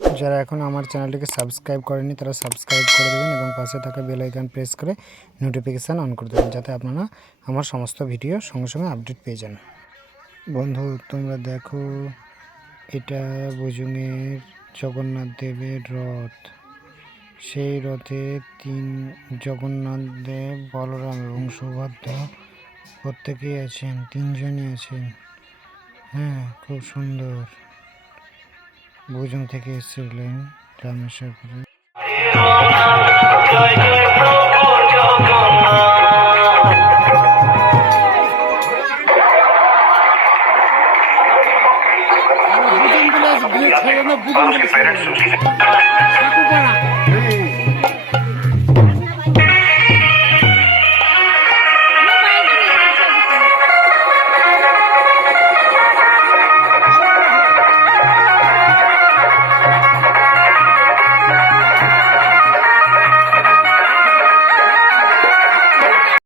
যারা এখন আমার চ্যানেলটিকে সাবস্ক্রাইব করেনি তারা সাবস্ক্রাইব করে দেবেন এবং পাশে থাকা বেল আইকন প্রেস করে নোটিফিকেশান অন করে দেবেন, যাতে আপনারা আমার সমস্ত ভিডিও সঙ্গে সঙ্গে আপডেট পেয়ে যান। বন্ধু, তোমরা দেখো, এটা বুজুঙের জগন্নাথ দেবের রথ। সেই রথে জগন্নাথ দেব, বলরাম এবং সুভদ্রা প্রত্যেকেই আছেন, তিনজনই আছেন। হ্যাঁ, খুব সুন্দর। বুজুং থেকে এসেছিলেন রামেশ্বর করে। বুজুং